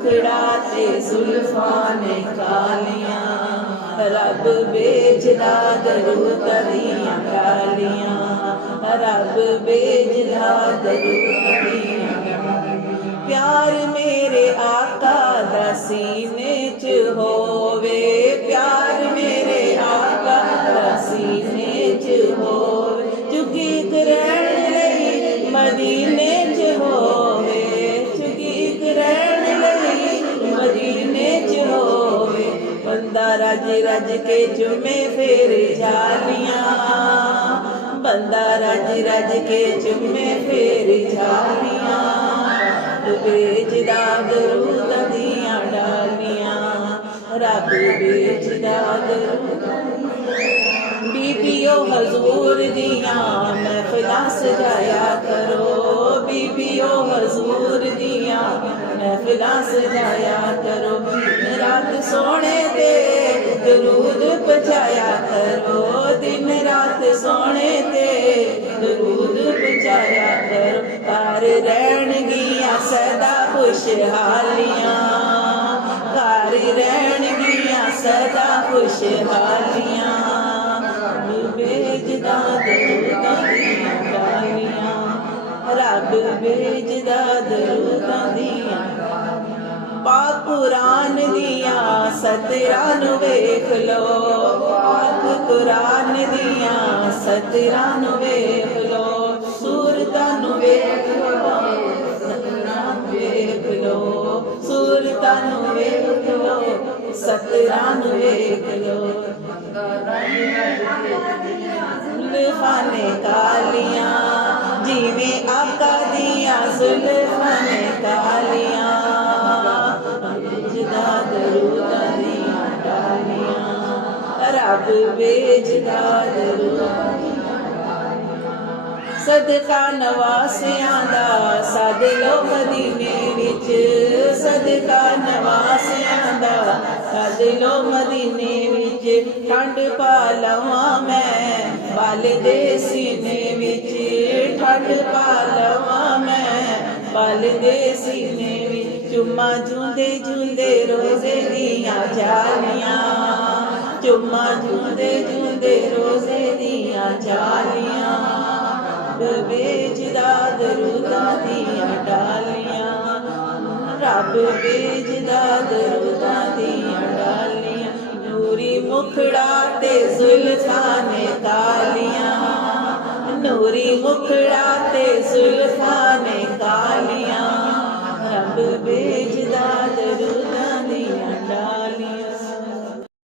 मुखड़ा ते जुल्फां ने कालियां, रब बेचदा दरूद दियां डालियां, रब बेचदा दरूद दियां डालियां। प्यार मेरे आका दा सीने च होवे, प्यार मेरे आका दा सीने च होवे, चुगी करैण लई मदीने च होवे, चुगी करैण लई मदीने च होवे। बंदा रज रज के चुमे फेर झालियां, बंदा रज रज के चुमे फेर झालियां, बेचदा दरूद दियां डालियां, रब बेचदा दरूद। बीबियो हजूर दियां महफिलां सजाया करो, बीबियो हजूर दियां महफिलां सजाया करो, रात सोने ते दरूद पहुंचाया करो, दिन रात सोने ते दरूद पहुंचाया करो। घर रहणगियां सदा खुशहालियां, घर रहणगियां सदा खुशहालियां, बेचदा दरूद दियां डालियां, रब बेचदा दरूद दियां। पाक कुरान दियां सतरां नूं वेख लो, पाक कुरान दियां सतरां नूं वेख लो, सूरतां नूं वेख लो, वेख लो, सूरतां नूं वेख लो, सतरां नूं वेख लो। जुल्फां ने कालियां, जिवें आका दियां जुल्फां ने कालियां, बेचदा दरूद दियां डालियां, रब बेचदा दरूद। सदका नवासियां दा सद लो मदीने विच, सदका नवासियां दा सद लो मदीने विच, ठंड पा लवां मैं बाल दे सीने विच, ठंड पा लवां मैं बाल दे सीने विच। चुम्मा जूंदे जूंदे रोजे दियां जालियां, चुम्मा जूंदे जूंदे रोजे दियां जालियां, बेचदा दरूदां दियां डालियां, रब बेचदा दरूदां दियां डालियां। नूरी मुखड़ा ते जुल्फां ने कालियां, नूरी मुखड़ा ते जुल्फां ने कालियां, रब बेचदा